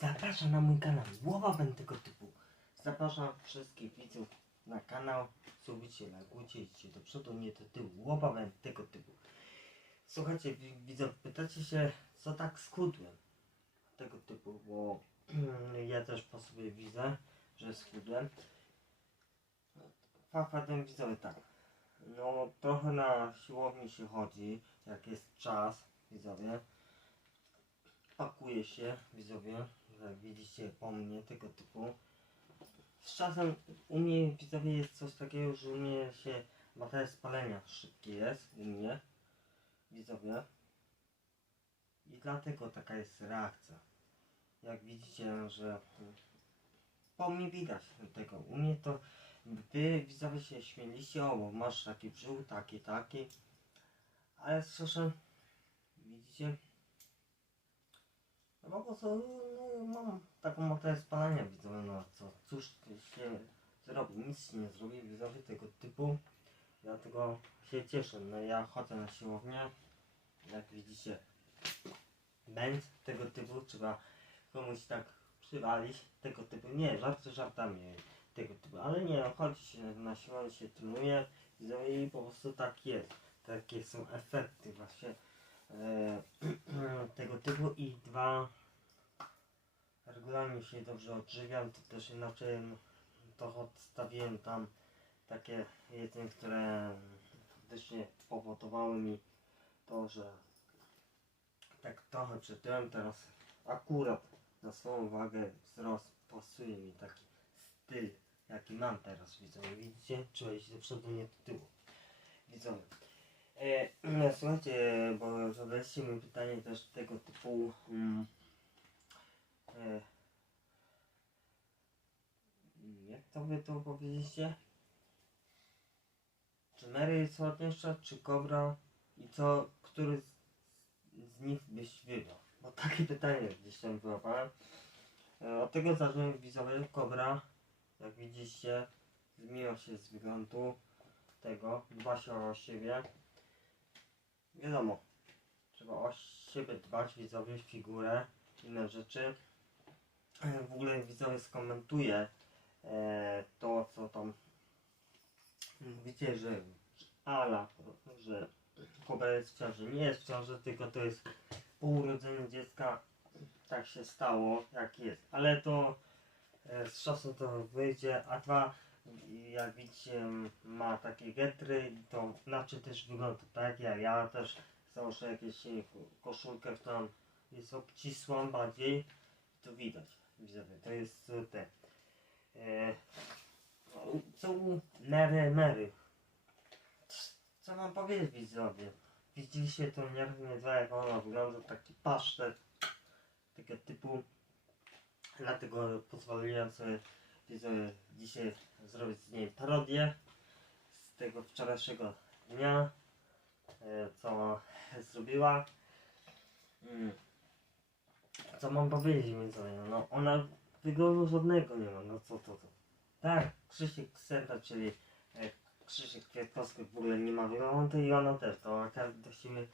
Zapraszam na mój kanał. Łowawem tego typu. Zapraszam wszystkich widzów na kanał. Subicie, lajkujcie, idźcie do przodu, nie do tyłu. Łowawem tego typu. Słuchajcie, wi- widzów, pytacie się, co tak skudłem tego typu, bo ja też po sobie widzę, że skudłem. Faktem widzowie tak. No trochę na siłowni się chodzi, jak jest czas, widzowie. Pakuje się, widzowie, jak widzicie po mnie, tego typu. Z czasem u mnie, widzowie, jest coś takiego, że u mnie się bateria spalenia szybkie jest, u mnie, widzowie. I dlatego taka jest reakcja. Jak widzicie, że po mnie widać tego. U mnie to wy widzowie się śmieliście, o bo masz taki brzuch, taki, taki. Ale szczerze, widzicie? No po prostu no, mam taką motę spalania widzowie, no co, cóż się zrobi, nic się nie zrobi widzowie tego typu. Dlatego się cieszę, no ja chodzę na siłownię, jak widzicie, bęc tego typu trzeba komuś tak przywalić, tego typu, nie, żarty żartami, tego typu, ale nie, chodzi się na siłownię, się trenuje widzowie, i po prostu tak jest, takie są efekty właśnie e, tego typu i dwa regularnie się dobrze odżywiam, to też inaczej no, to odstawiłem tam takie jedzenie, które faktycznie powodowały mi to, że tak trochę przytyłem, teraz akurat na swoją wagę wzrost pasuje mi taki styl, jaki mam teraz, widzicie? Trzeba iść do przodu, nie do tyłu, widzowie. E, no, słuchajcie, bo zadaliście mi pytanie też tego typu mm, e, jak to wy to powiedzieliście? Czy Mary jest ładniejsza, czy Kobra? I co, który z, z nich byś wybrał? Bo takie pytanie gdzieś tam wyłapałem. E, Od tego zacząłem widzowie Kobra, jak widzicie, zmieniła się z wyglądu tego, dba się o siebie. Wiadomo, trzeba o siebie dbać, widzowie, figurę, inne rzeczy. E, W ogóle widzowie skomentuję e, to, co tam mówicie, że Ala, że Kobra jest w ciąży. Nie jest w ciąży, tylko to jest po urodzeniu dziecka tak się stało, jak jest. Ale to e, z czasem to wyjdzie, a dwa, jak widzicie, ma takie getry to inaczej też wygląda, tak jak ja też założę jakieś e, koszulkę, którą jest obcisłą bardziej, to widać, widzowie, to jest e, te, e, co u Mary Mary, co mam powiedzieć widzowie, widzieliście to nie dwa jak ona wygląda, taki pasztet, tego typu, dlatego pozwoliłem sobie widzowie dzisiaj zrobić z niej parodię z tego wczorajszego dnia, e, co zrobiła. Mm. Co mam powiedzieć widzowie, no ona wyglądu żadnego nie ma, no co to to. Tak, Krzysiek Senda, czyli e, Krzysiek Kwiatkowski w ogóle nie ma wyglądu i ona też, to akurat do siebie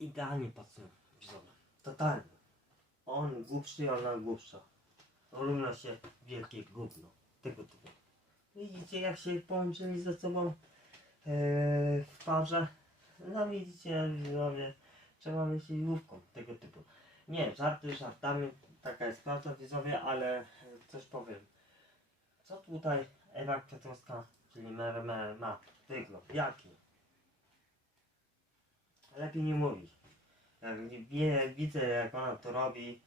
idealnie pasują totalnie. On głupszy, ona głupsza. Równa się wielkie gówno. Tego typu. Widzicie jak się połączyli ze sobą e, w parze? No widzicie, widzowie, trzeba myśleć główką tego typu. Nie, żarty żartami, taka jest prawda widzowie, ale e, coś powiem. Co tutaj Ewa Kwiatkowska, czyli Mary Mary ma wygląd? Jaki? Lepiej nie mówić. Widzę jak ona to robi,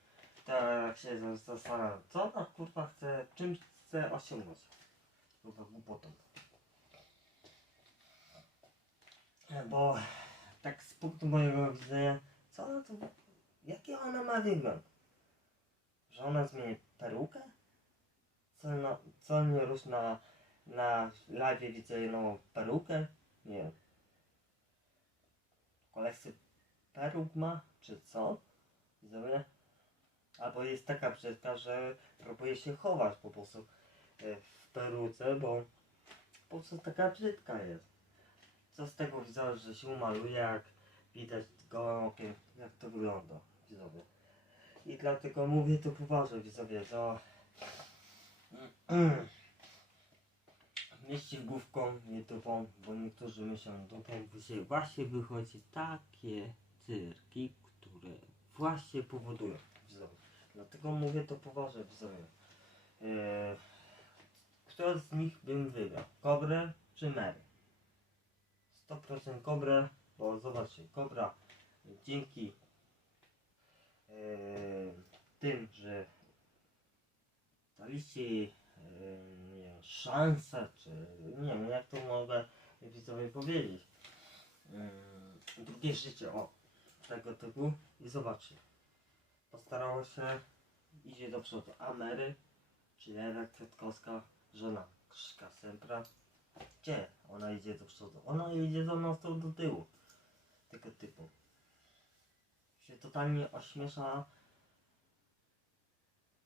to jak się zastanawiam, co ona kurwa chce, czym chce osiągnąć. Kurwa głupotą. Bo tak z punktu mojego widzenia, co ona to, jaki ona ma wygląd? Że ona zmieni perukę? Co, na, co nie rusz na, na live widzę jedną perukę? Nie wiem. Kolekcję peruk ma, czy co? Widzowie? Albo jest taka brzydka, że próbuje się chować po prostu e, w peruce, bo po prostu taka brzydka jest. Co z tego widzowie, że się umaluje, jak widać gołym okiem, jak to wygląda, widzowie. I dlatego mówię to poważnie, widzowie, to... Mieści główką YouTube'ą, bo niektórzy myślą, to dzisiaj właśnie wychodzi takie cyrki, które właśnie powodują. Dlatego mówię to poważnie, widzowie. Eee, kto z nich bym wybrał? Kobrę czy Mary? 100% Kobrę, bo zobaczcie, Kobra dzięki e, tym, że daliście jej szansę, czy nie wiem jak to mogę widzowie powiedzieć. E, drugie życie, o tego typu i zobaczcie. Postarało się, idzie do przodu. Amery, czyli Ewa Kwiatkowska, żona Krzyszka Sempra. Gdzie ona idzie do przodu? Ona idzie do nas do tyłu. Tego typu. Się totalnie ośmiesza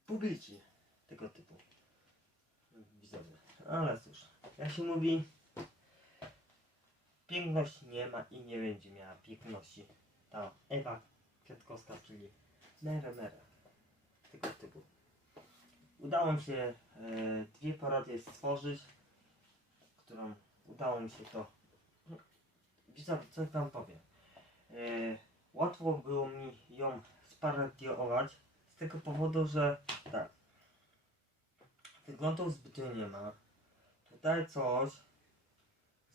publicznie tego typu. Widzowie. Ale cóż, jak się mówi, piękność nie ma i nie będzie miała piękności. Ta Ewa Kwiatkowska, czyli Mere Mere. Tego typu. Udało mi się e, dwie parodie stworzyć, którą udało mi się to. Widzowie, coś wam powiem. E, łatwo było mi ją sparodiować z tego powodu, że tak. Wyglądu zbytnio nie ma. Tutaj coś.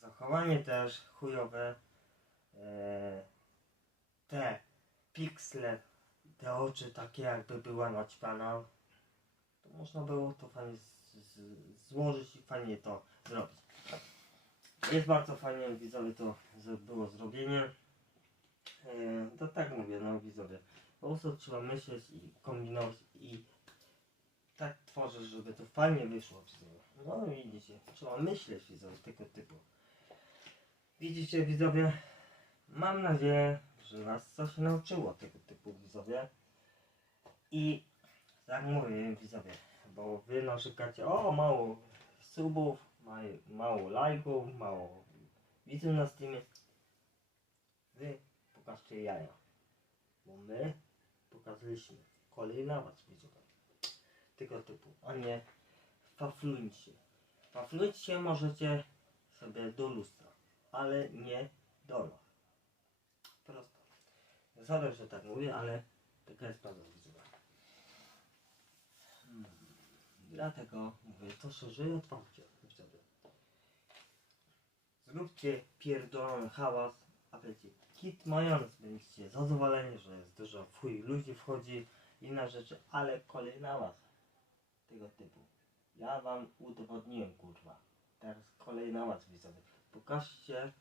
Zachowanie też chujowe. E, te piksle, te oczy takie jakby była naćpana. To można było to fajnie złożyć i fajnie to zrobić. Jest bardzo fajnie widzowie to było zrobienie. E, to tak mówię, no widzowie. Po prostu trzeba myśleć i kombinować i tak tworzyć, żeby to fajnie wyszło widzowie. No widzicie, trzeba myśleć widzowie tego typu. Widzicie widzowie, mam nadzieję, że was coś nauczyło tego typu widzowie. I tak mówię widzowie, bo wy narzekacie, o mało subów, mało lajków, mało widzów na Steamie. Wy pokażcie jaja, bo my pokazaliśmy kolejna was widzowie. Tego typu, a nie faflujcie. Faflujcie możecie sobie do lustra, ale nie do nas. Prosto. Sorry, że tak mówię, ale taka jest prawda widzowa. Hmm. Dlatego mówię to szerzej otwarcie widzowie. Zróbcie pierdolony hałas, a wiecie, kit mając będziecie zadowoleni, że jest dużo chuj ludzi wchodzi, inne rzeczy, ale kolejna was tego typu. Ja wam udowodniłem kurwa. Teraz kolejna was widzowie. Pokażcie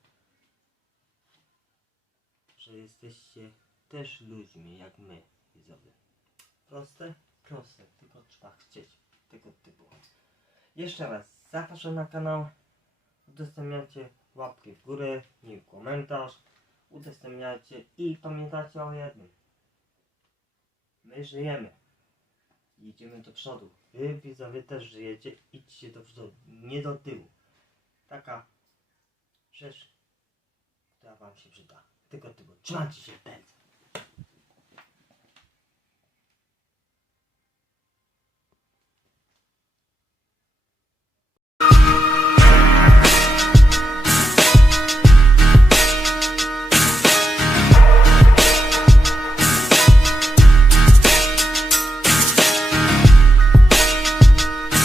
że jesteście też ludźmi jak my, widzowie. Proste? Proste, tylko trzeba chcieć tego typu. Jeszcze raz, zapraszam na kanał, udostępniacie łapki w górę, nie komentarz, udostępniacie i pamiętajcie o jednym. My żyjemy. Idziemy do przodu. Wy widzowie też żyjecie, idźcie do przodu, nie do tyłu. Taka rzecz, która wam się przyda. 그것도 뭐 중앙지시일 때